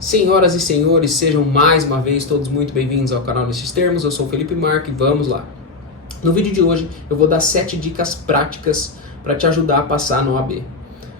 Senhoras e senhores, sejam mais uma vez todos muito bem-vindos ao canal Nesses Termos. Eu sou o Felipe Marque e vamos lá. No vídeo de hoje eu vou dar 7 dicas práticas para te ajudar a passar no OAB.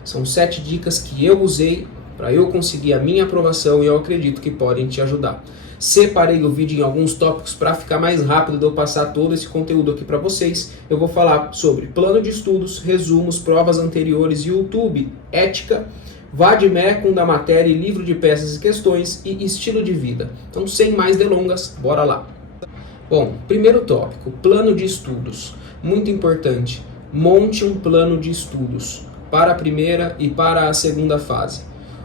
São 7 dicas que eu usei para eu conseguir a minha aprovação e eu acredito que podem te ajudar. Separei o vídeo em alguns tópicos para ficar mais rápido de eu passar todo esse conteúdo aqui para vocês. Eu vou falar sobre plano de estudos, resumos, provas anteriores, YouTube, ética, vade-mecum da matéria e livro de peças e questões e estilo de vida. Então, sem mais delongas, bora lá. Bom, primeiro tópico, plano de estudos. Muito importante, monte um plano de estudos para a primeira e para a segunda fase.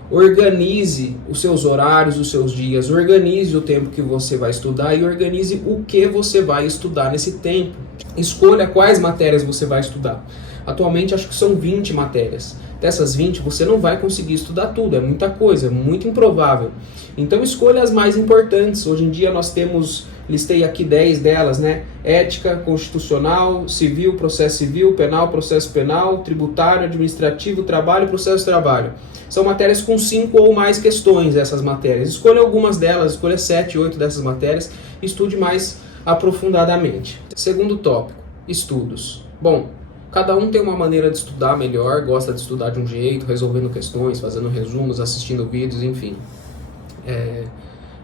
Organize os seus horários, os seus dias, organize o tempo que você vai estudar e organize o que você vai estudar nesse tempo. Escolha quais matérias você vai estudar. Atualmente acho que são 20 matérias. Dessas 20 você não vai conseguir estudar tudo, é muita coisa, é muito improvável. Então escolha as mais importantes. Hoje em dia nós temos, listei aqui 10 delas, né? Ética, constitucional, civil, processo civil, penal, processo penal, tributário, administrativo, trabalho, processo trabalho. São matérias com 5 ou mais questões, essas matérias. Escolha algumas delas, escolha 7, 8 dessas matérias, estude mais aprofundadamente. Segundo tópico, estudos. Bom, cada um tem uma maneira de estudar melhor, gosta de estudar de um jeito, resolvendo questões, fazendo resumos, assistindo vídeos, enfim.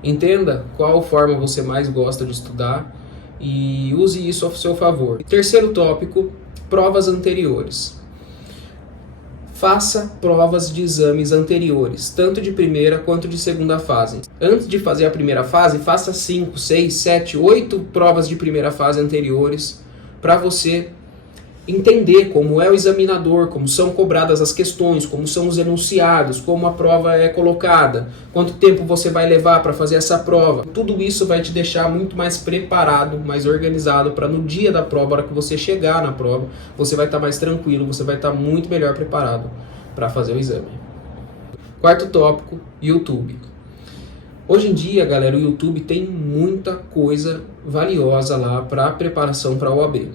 Entenda qual forma você mais gosta de estudar e use isso a seu favor. Terceiro tópico, provas anteriores. Faça provas de exames anteriores, tanto de primeira quanto de segunda fase. Antes de fazer a primeira fase, faça 5, 6, 7, 8 provas de primeira fase anteriores para você entender como é o examinador, como são cobradas as questões, como são os enunciados, como a prova é colocada, quanto tempo você vai levar para fazer essa prova. Tudo isso vai te deixar muito mais preparado, mais organizado para no dia da prova, na hora que você chegar na prova, você vai estar mais tranquilo, você vai estar muito melhor preparado para fazer o exame. Quarto tópico, YouTube. Hoje em dia, galera, o YouTube tem muita coisa valiosa lá para a preparação para a OAB.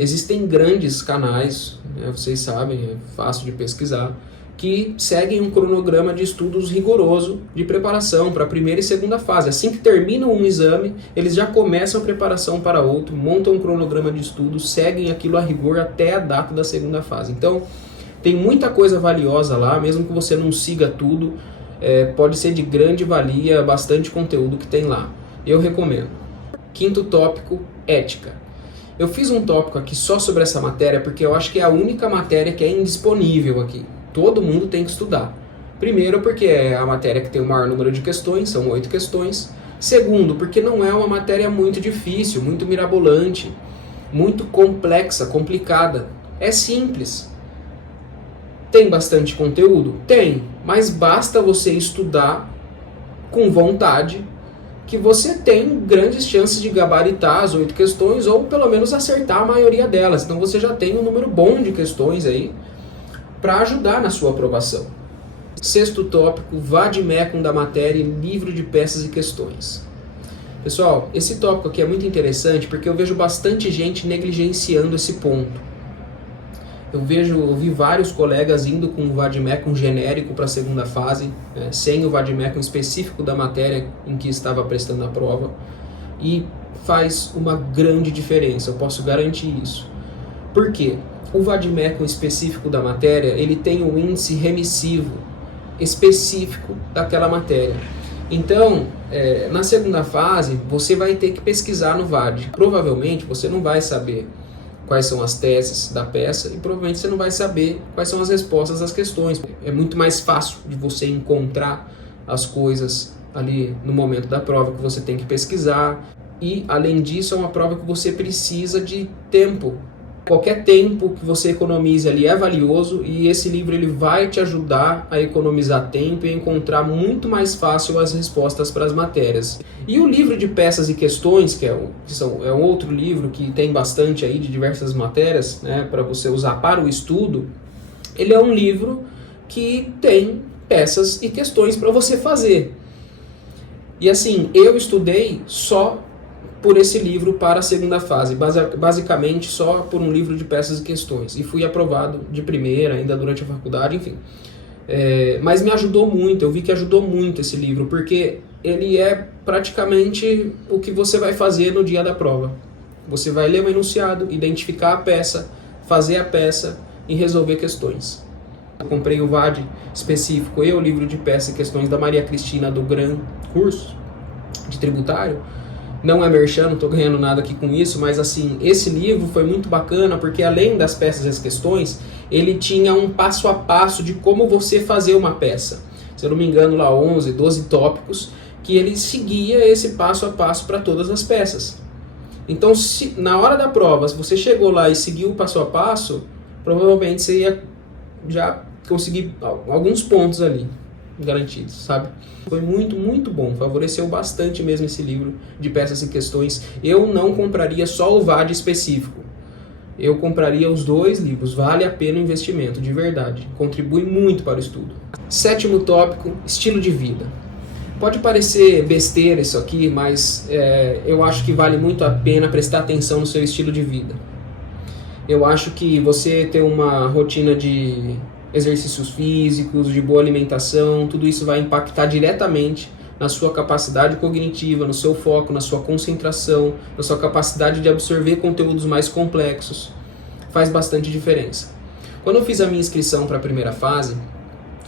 Existem grandes canais, né, vocês sabem, é fácil de pesquisar, que seguem um cronograma de estudos rigoroso de preparação para a primeira e segunda fase. Assim que terminam um exame, eles já começam a preparação para outro, montam um cronograma de estudos, seguem aquilo a rigor até a data da segunda fase. Então, tem muita coisa valiosa lá, mesmo que você não siga tudo, pode ser de grande valia, bastante conteúdo que tem lá. Eu recomendo. Quinto tópico, ética. Eu fiz um tópico aqui só sobre essa matéria porque eu acho que é a única matéria que é indisponível aqui. Todo mundo tem que estudar. Primeiro, porque é a matéria que tem o maior número de questões, são 8 questões. Segundo, porque não é uma matéria muito difícil, muito mirabolante, muito complexa, complicada. É simples. Tem bastante conteúdo? Tem, mas basta você estudar com vontade, que você tem grandes chances de gabaritar as 8 questões ou pelo menos acertar a maioria delas. Então você já tem um número bom de questões aí para ajudar na sua aprovação. Sexto tópico, vade-mecum da matéria e livro de peças e questões. Pessoal, esse tópico aqui é muito interessante porque eu vejo bastante gente negligenciando esse ponto. Eu vi vários colegas indo com o vade-mecum genérico para a segunda fase, sem o vade-mecum específico da matéria em que estava prestando a prova, e faz uma grande diferença, eu posso garantir isso. Por quê? O vade-mecum específico da matéria, ele tem um índice remissivo específico daquela matéria. Então, na segunda fase, você vai ter que pesquisar no VAD. Provavelmente você não vai saber quais são as teses da peça e provavelmente você não vai saber quais são as respostas das questões. É muito mais fácil de você encontrar as coisas ali no momento da prova que você tem que pesquisar e, além disso, é uma prova que você precisa de tempo. Qualquer tempo que você economize ali é valioso e esse livro ele vai te ajudar a economizar tempo e encontrar muito mais fácil as respostas para as matérias. E o livro de peças e questões, que é um outro livro que tem bastante aí de diversas matérias, né, para você usar para o estudo, ele é um livro que tem peças e questões para você fazer. E assim, eu estudei só por esse livro para a segunda fase, basicamente só por um livro de peças e questões, e fui aprovado de primeira, ainda durante a faculdade, enfim. Mas me ajudou muito, eu vi que ajudou muito esse livro, porque ele é praticamente o que você vai fazer no dia da prova. Você vai ler o enunciado, identificar a peça, fazer a peça e resolver questões. Eu comprei o VAD específico e o livro de peça e questões da Maria Cristina do Gran Curso de Tributário. Não é merchan, não estou ganhando nada aqui com isso, mas assim, esse livro foi muito bacana porque além das peças e as questões, ele tinha um passo a passo de como você fazer uma peça. Se eu não me engano, lá 11, 12 tópicos, que ele seguia esse passo a passo para todas as peças. Então, se na hora da prova, se você chegou lá e seguiu o passo a passo, provavelmente você ia já conseguir alguns pontos ali garantidos, sabe? Foi muito, muito bom, favoreceu bastante mesmo esse livro de peças e questões. Eu não compraria só o VAD específico, eu compraria os 2 livros, vale a pena o investimento, de verdade, contribui muito para o estudo. 7º tópico, estilo de vida. Pode parecer besteira isso aqui, mas eu acho que vale muito a pena prestar atenção no seu estilo de vida. Eu acho que você ter uma rotina de exercícios físicos, de boa alimentação, tudo isso vai impactar diretamente na sua capacidade cognitiva, no seu foco, na sua concentração, na sua capacidade de absorver conteúdos mais complexos. Faz bastante diferença. Quando eu fiz a minha inscrição para a primeira fase,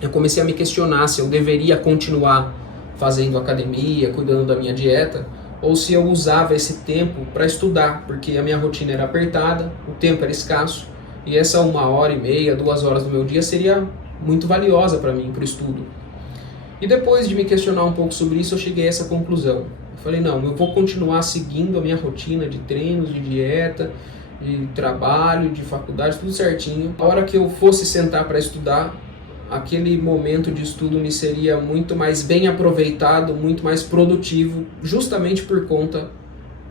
eu comecei a me questionar se eu deveria continuar fazendo academia, cuidando da minha dieta, ou se eu usava esse tempo para estudar, porque a minha rotina era apertada, o tempo era escasso, e essa 1h30, 2 horas do meu dia seria muito valiosa para mim, para o estudo. E depois de me questionar um pouco sobre isso, eu cheguei a essa conclusão. Eu falei, não, eu vou continuar seguindo a minha rotina de treinos, de dieta, de trabalho, de faculdade, tudo certinho. A hora que eu fosse sentar para estudar, aquele momento de estudo me seria muito mais bem aproveitado, muito mais produtivo, justamente por conta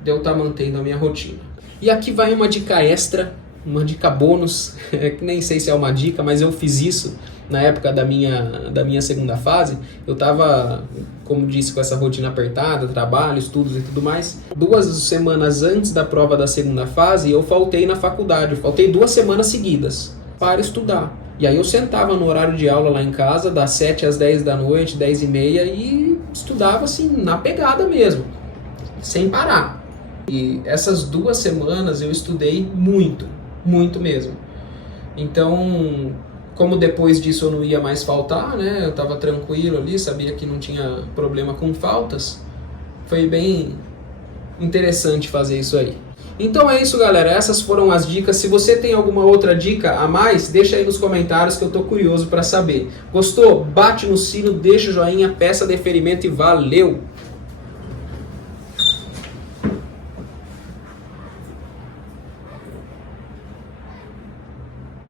de eu estar mantendo a minha rotina. E aqui vai uma dica extra, uma dica bônus, que nem sei se é uma dica, mas eu fiz isso na época da minha segunda fase. Eu estava, como disse, com essa rotina apertada, trabalho, estudos e tudo mais. 2 semanas antes da prova da segunda fase, eu faltei na faculdade, eu faltei 2 semanas seguidas para estudar. E aí eu sentava no horário de aula lá em casa, das 7 às 10 da noite, 10h30, e estudava assim, na pegada mesmo, sem parar. E essas 2 semanas eu estudei muito, muito mesmo. Então, como depois disso eu não ia mais faltar, né? Eu estava tranquilo ali, sabia que não tinha problema com faltas. Foi bem interessante fazer isso aí. Então é isso, galera, essas foram as dicas. Se você tem alguma outra dica a mais, deixa aí nos comentários que eu tô curioso para saber. Gostou? Bate no sino, deixa o joinha, peça deferimento e valeu!